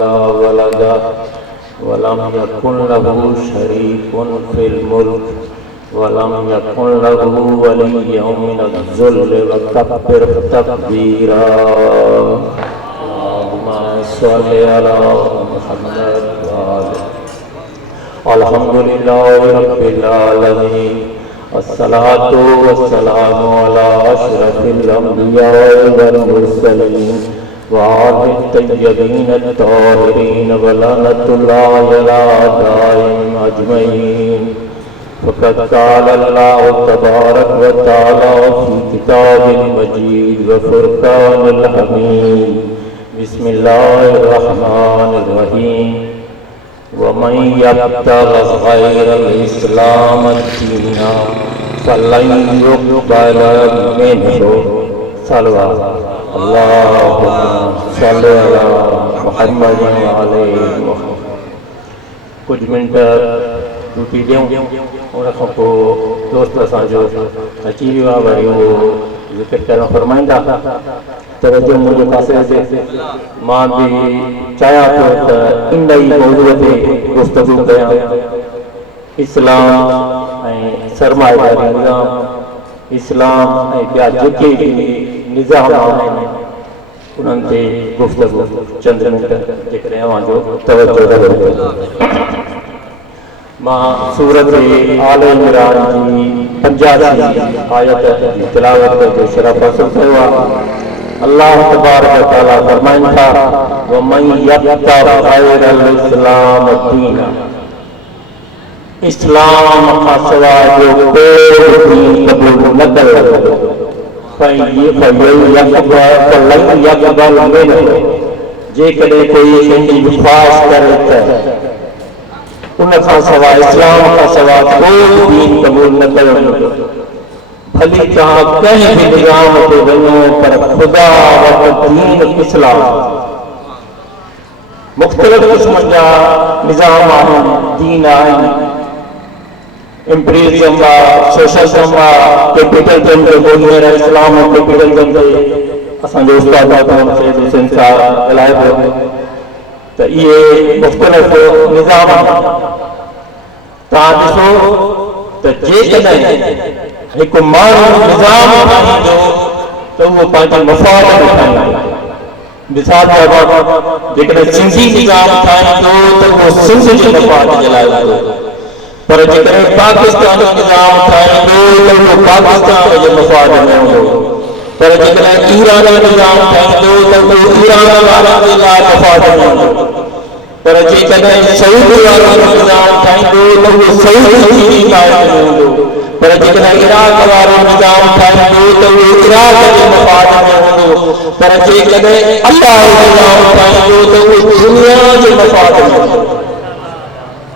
वलदा वलम यकुन लहू शरीकुन फिल मुल्क वलम यकुन लहू वलिय्युम मिनज़-ज़ुल्ल वकब्बिरहु तकबीरा। अल्लाहुम्मा सल्लि अला मुहम्मद व आलि अल्हम्दुलिल्लाहि रब्बिल आलमीन। अस्सलातु वस्सलामु अला अशरफिल अंबिया वल मुरसलीन व आलिहि तय्यबीन अत्ताहिरीन व लअनतुल्लाहि अला अअदाइहिम अजमईन। फ़क़द क़ाल अल्लाहु तबारक व तआला फ़ी किताबिल मजीद व फ़ुरक़ानिल हमीद। बिस्मिल्लाहिर रहमानिर रहीम। वमन यब्तग़ि ग़ैरल इस्लाम दीनन फ़लन युक़बल मिन्हु। अल्लाहुम्मा सल्लि अला मुहम्मद व आलि मुहम्मद। कुछ मिनट ड्यूटी ॾियूं, उन खां पोइ दोस्त असांजो अची वियो आहे, वरी उहो ज़िक्र करणु फरमाईंदा। तवजो मुंहिंजे पासे हुजे। मां बि चाहियां पियो त इन ई मौज़ूअ ते गुफ़्तगू कयां। इस्लाम ऐं सरमाएदारी निज़ाम, इस्लाम ऐं ॿिया जेके बि निज़ाम आहिनि उन्हनि ते गुफ़्तगू चंद मिंट जेकॾहिं अव्हांजो तवजो रहे। मां सूरत आल इमरान जी 85 आयत जी तिलावत जो शरफ़ हासिल कयो आहे। अल्लाह तबारक व तआला फरमाइनि था, वमन यब्तग़ि ग़ैरल इस्लाम दीनन। इस्लाम खां सवाइ जो को दीन क़बूल न कयो फ़लन यक़बल मिन्हु। जेकॾहिं कोई कंहिंजी बि ख़्वाहिश करे त उन खां सवाइ इस्लाम खां सवाइ को दीन क़बूल न कयो। भली तव्हां कंहिं बि निज़ाम ते वञो, पर ख़ुदा वटि दीन इस्लाम। मुख़्तलिफ़ क़िस्मनि जा निज़ाम आहिनि, दीन आहिनि। इम्पीरियलिज़म आहे, सोशलिज़म आहे, कैपिटलिज़म जो हींअर इस्लाम ऐं कैपिटलिज़म ते असांजो उस्ताद सैयद हुसैन साहब ॻाल्हाए पियो त इहे मुख़्तलिफ़ निज़ाम आहिनि। तव्हां ॾिसो त जेकॾहिं हिकु माण्हू निज़ाम ठाहींदो त उहो पंहिंजे मफ़ाद में ठाहींदो। मिसाल जे तौर जेकॾहिं सिंधी निज़ाम ठाहींदो त उहो सिंध जे मफ़ाद जे लाइ हूंदो, पर जेकॾहिं पाकिस्तानी निज़ाम ठाहींदो त उहो पाकिस्तान जे मफ़ाद में हूंदो, पर जेकॾहिं ईरान निज़ाम ठाहींदो त उहो ईरान वारनि जे लाइ मफ़ाद में हूंदो, पर जेकॾहिं सऊदी वारो निज़ाम ठाहींदो त उहो सऊदी जी लाइ हूंदो, पर जेकॾहिं इराक वारो निज़ाम ठाहींदो त उहो इराक जे मफ़ाद में हूंदो, पर जेकॾहिं अल्लाह जो निज़ाम ठाहींदो त उहो दुनिया जे मफ़ाद में हूंदो।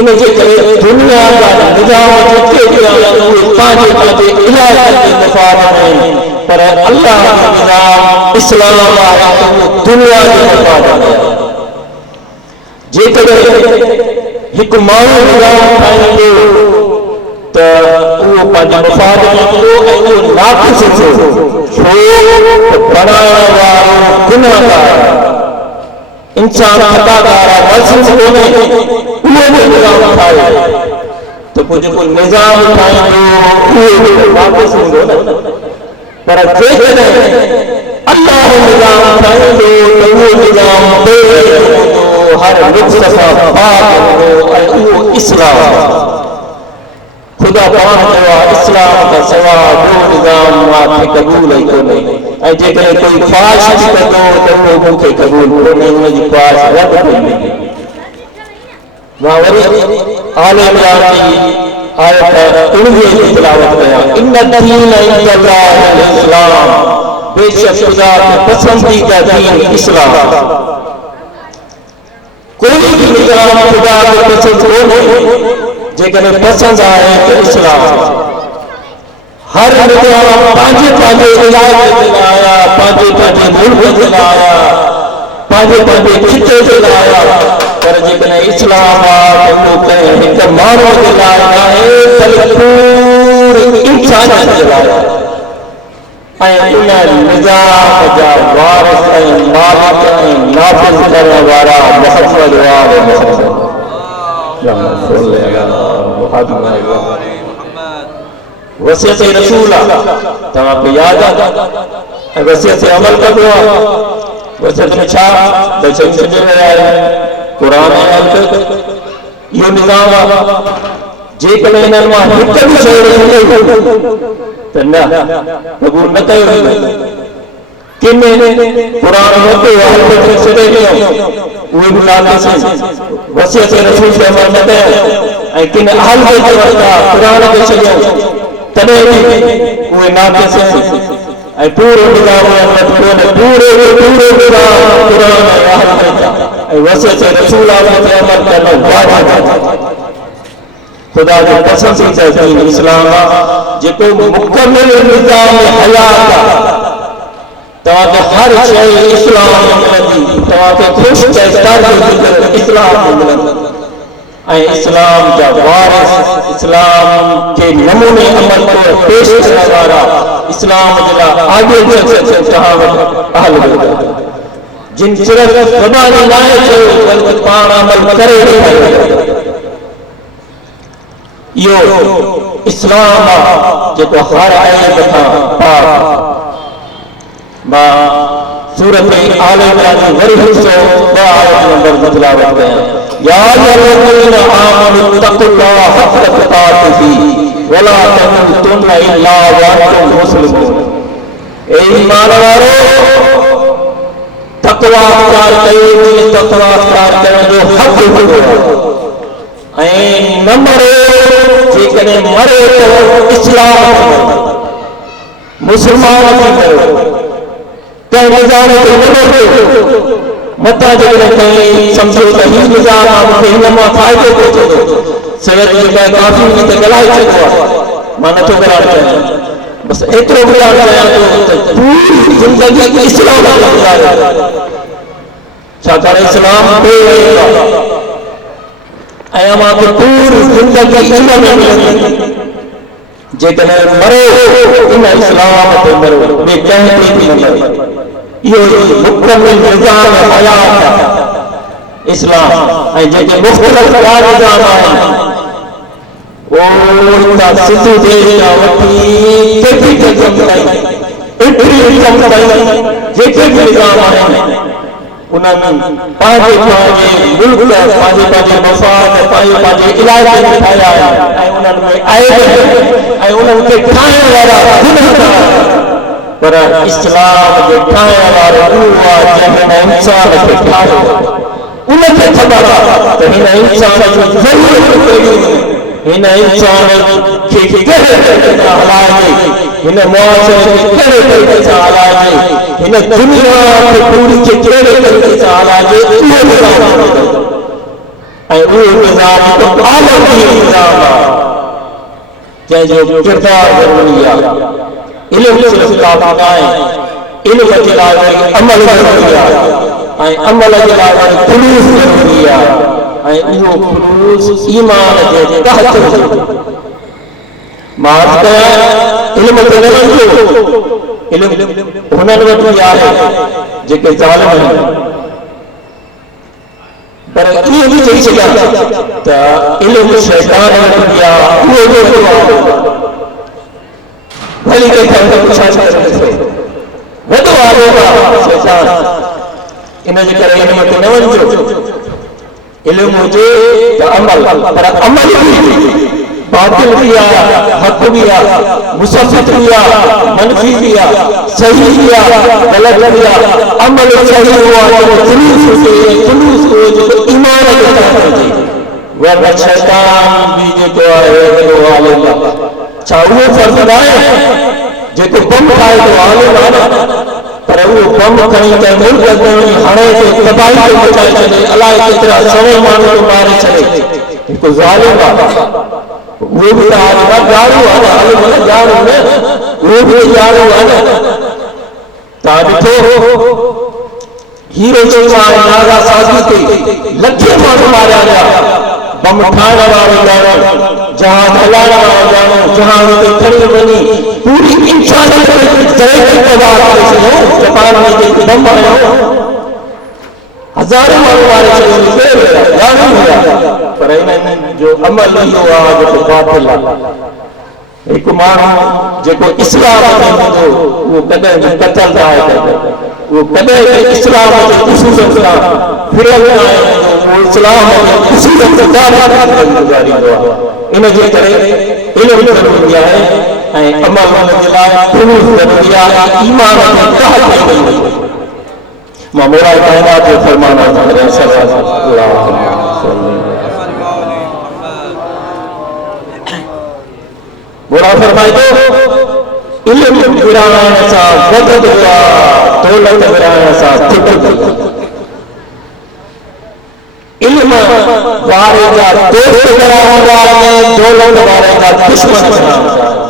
इन जे करे दुनिया जा निज़ाम जेके बि आहिनि उहे पंहिंजे पंहिंजे इलाइक़े जे मफ़ाद में आहिनि, पर अल्लाह जो निज़ाम इस्लाम आहे त उहो दुनिया जे मफ़ाद में आहे। जेकॾहिं हिकु माण्हू निज़ाम ठाहींदो त उहो पंहिंजे मफ़ाद में हूंदो ऐं उहो नाक़िस थींदो, छो त बणाइण वारो गुनाहगार इंसान खताकार आहे, कोन्हे, उहो बि निज़ाम ठाहे त पोइ जेको निज़ाम ठाहींदो उहो बि नाक़िस हूंदो न। पर जेकॾहिं अल्लाह निज़ाम ठाहींदो त उहो निज़ाम हूंदो, हर नुक़्स सां पाक हूंदो ऐं उहो इस्लाम। ख़ुदा पाण चयो आहे, इस्लाम खां सवाइ ॿियो निज़ाम मूंखे क़बूल ई कोन्हे, ऐं जेकॾहिं कोई ख़्वाहिश बि कंदो त उहो मूंखे क़बूल कोन्हे, उनजी ख़्वाहिश रद्द कई वेंदी। मां वरी आल इमरान जी आयत 19 जी तिलावत कयां। इन्न दीन इंदल्लाहिल इस्लाम। बेशक खुदा के पसंदीदा दीन इस्लाम। कोई भी निज़ाम खुदा के पसंद कोन्हे, जेकॾहिं पसंद आहे त इस्लाम। हर निज़ाम पंहिंजे पंहिंजे इलाइक़े जे लाइ आया, पंहिंजे पंहिंजे मुल्क जे लाइ आया, पंहिंजे पंहिंजे खिते जे लाइ आया, पर जेकॾहिं इस्लाम आहे त उहो कंहिं हिकु माण्हू जे लाइ आहे, बल्कि पूरी इंसानियत जे लाइ। उन निज़ाम जा वारिस मालिक नाफ़िज़ करण वारा मुहम्मद वाले वसियत रसूल तव्हां खे यादि आहे वसियत ते अमल कंदो आहे वसियत में छा भई चई छॾियो आहे क़ुर इहो निज़ाम आहे जेकॾहिं हिननि मां हिकु बि शइ त न क़बूल न कयो वेंदो किन क़ुर वरितो छॾे ॾिनो उहे बि नाक़िस वसियत रसूल ते अमल न कयो ऐं किन अहल बैत वरिता क़ुर खे छॾियो तॾहिं बि उहे नाक़िस ऐं पूरो निज़ाम पूरो निज़ाम क़ुर ऐं अहल बैत ऐं वसियत रसूल ते अमल करणु वाजिब खुदा जो कसम थी दीन इस्लाम जेको मुकम्मल निज़ाम हयात तव्हांखे हर शइ इस्लाम में मिलंदी तव्हांखे ख़ुशि चेस्तार जो ज़िक्र इस्लाम में मिलंदो ऐं इस्लाम जा वारिस इस्लाम के नमूने अमल को पेश करण वारा इस्लाम जे लाइ आगे तव्हां वटि अहल बैत जिन सिर्फ़ ज़बानी न चयो बल्कि पाण अमल करे ॾेखारियो यो इस्लाम जेको हर ऐब खां पाक मां सूरत आल इमरान जो वरी हिस्सो 2 आयत नंबर में तिलावत कयां या अय्युहल्लज़ीना आमनू तक़ुल्लाह हक़्क़ तुक़ातिही वला तमूतुन्ना इल्ला व अंतुम मुस्लिमून ए ईमान वारो तक़वा अख्तियार कयो तक़वा अख्तियार करण जो हक़ हूंदो ऐं न मरे जेकॾहिं मरे तो इस्लाम मुसलमान थी करो कंहिं निज़ाम ते न मरो मथां जेकॾहिं कहीं सम्झो त हीउ निज़ाम आहे मूंखे हिन मां फ़ाइदो थो थिए सवेर जेका काफ़ी में त ॻाल्हाए छॾियो आहे मां नथो ॻाल्हाइणु चाहियां बसि एतिरो ॻाल्हाइणु चाहियां थो त पूरी ज़िंदगी इस्लाम में गुज़ारे छाकाणि इस्लाम ऐं अमां पूरी ज़िंदगी इन में मिलंदी जेकॾहिं मरो इन इस्लाम ते मरो ॿिए कंहिं ते बि न मरो इहो मुकम्मल निज़ाम हयात इस्लाम ऐं जेके मुख़्तलिफ़ निज़ाम आहिनि उहो सिंधु देश खां वठी कैपिटल ताईं इंटरव्यू ताईं जेके बि निज़ाम आहिनि उन्हनि पंहिंजे मुल्क पंहिंजे मफ़ाद पंहिंजे इलाइक़े में ठाहिया आहिनि ऐं उन्हनि में ऐं उन्हनि खे ठाहिण वारा पर इस्लाम जे ठाहिण वारो उहो आहे जंहिं हिन इंसान खे ठाहियो उनखे ख़बर आहे त हिन इंसान जो ज़रूरत कहिड़ी हिन इंसान खे कहिड़े तरीक़े सां हलाइजे हिन मुआशरे खे कहिड़े तरीक़े सां हलाइजे हिन दुनिया खे पूरी खे कहिड़े तरीक़े सां हलाइजे उहो निज़ाम ऐं उहो निज़ाम हिकु आलमी निज़ाम आहे जंहिंजो किरदारु ज़रूरी आहे इल्मु सिर्फ़ काफ़ी न आहे इल्म जे लाइ वरी अमल ज़रूरी आहे ऐं अमल जे लाइ वरी ख़ुलूस ज़रूरी आहे ऐं इहो ख़ुलूस ईमान जे तहत मां अर्ज़ु कयां इल्म ते न वञिजो इल्म हुननि वटि बि आहे जेके ज़ालिम आहिनि पर इहो बि चई सघां त इल्म शैतान वटि बि आहे उहो बि भली कंहिंखे पुछाए करे वॾो आहे शैतान इन जे करे इन वटि न वञिजो इल्म हुजे त अमल पर अमल बातिल भी आ हक भी आ मुसफ़त भी आ मनफी भी आ सही भी आ गलत भी आ अमल सही हुआ तो जुलूस हो जो ईमान के साथ हुजे वरना शैतान भी जो है वो आलिम छा वो फर्ज आहे जेको बम खाए तो आलिम आहे पर वो बम खणी त मुल्क में हणे तो तबाही को मचाए छॾे अलाए केतिरा सवे माण्हू को मारे छॾे हिकु ज़ालिम आहे वो भी जाड़ू है जाड़ू में वो भी जाड़ू है हीरो नागा साधी ते लखे माण्हू मारिया विया बम ठाण वारो ॼाणो, जहाज हलाइण वारो ॼाणो, जहाज ते खणी वञी पूरी इंसानियत खे तबाह करे छॾियो। जापान में जेके बम आयो हज़ारों माण्हू मारे छॾियो, ॼाणो हुया, पर इन्हनि जो अमल इहो आहे जेको बातिल आहे। हिकु माण्हू जेको इस्लाम में हूंदो उहो कॾहिं बि क़तल न आहे कंदो, उहो कॾहिं बि इस्लाम जे उसूलनि सां फिरियल न आहे, उहो इस्लाम जे उसूलनि सां गुज़ारींदो आहे। इन जे करे इल्मु ज़रूरी आहे ऐं अमल जे लाइ ख़ुलूस ज़रूरी आहे, ईमान में ताक़त ज़रूरी आहे। मां मोला कायनात जो फरमान मोला फरमाए थो, इल्मु विराइण सां वधंदो आहे, दौलत विराइण सां घटिजो। इल्म वारे जा दोस्त विराईंदा आहिनि, दौलत वारे जा दुश्मन विराईंदा आहिनि।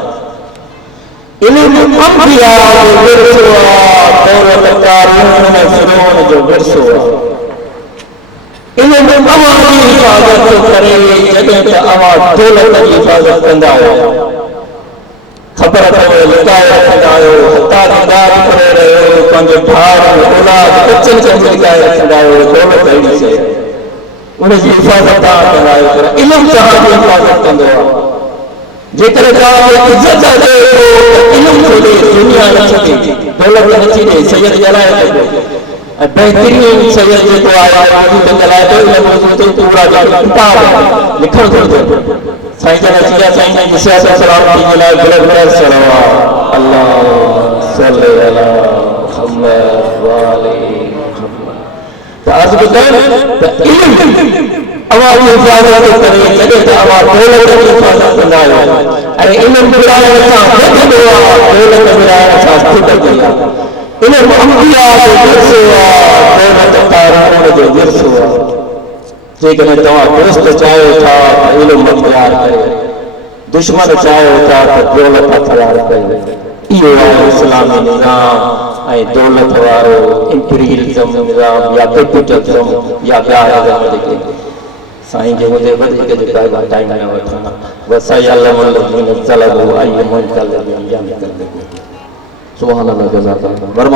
इल्मु अंबिया जो विरसो आहे, दौलत क़ारून ऐं फ़िरौन जो विरसो आहे। इल्मु अवां जी हिफ़ाज़त थो करे जॾहिं त अवां दौलत जी हिफ़ाज़त कंदा आहियो। ख़बर अथव लिकाए रखंदा आहियो, हथा दीदार करे रहियो, पंहिंजे भाउ औलाद बचनि खे लिकाए रखंदा आहियो, दौलत अहिड़ी शइ उनजी हिफ़ाज़त तव्हां कंदा आहियो, पर इल्मु तव्हांजी हिफ़ाज़त कंदो आहे। जेकर तव्हांखे इज़त ॾे थो त इल्मु थो ॾे, दुनिया नथी ॾे, दौलत नथी ॾे, सैयद ॻाल्हाए थो ऐं बहितरीन सैयद जेको आहे ॻाल्हाए थो, इन मौज़ूअ ते पूरा किताब लिखण थो थिए। साईं जन अची विया, साईं जी सियासत सलामती जे लाइ गुल गुल सलावत अल्लाह सल्ली अला मुहम्मद व आले मुहम्मद। त अर्ज़ कयो त इल्मु अवां जी हिफ़ाज़त थो करे जॾहिं त अवां दौलत जी हिफ़ाज़त कंदा आहियो, ऐं इल्मु विराइण सां वधंदो आहे, दौलत विराइण सां घटिजंदी आहे। इल्मु अंबिया जो विरसो आहे, दौलत क़ारून जो विरसो आहे। जेकॾहिं तव्हां दोस्त चाहियो था त इल्मु अख़्तियार कयो, दुश्मन चाहियो था त दौलत अख़्तियार कयो। इहो आहे इस्लामी निज़ाम ऐं दौलत वारो इंपीरियलिज़म निज़ाम या कैपिटलिज़म या ॿिया निज़ाम जेके साईं जे हुजे वधीक जेका टाइम न वठणु वसयअलमुल लज़ीन ज़लमू अय्युहुल मुनक़लिबिन यंक़लिबू। सुभान अल्लाह।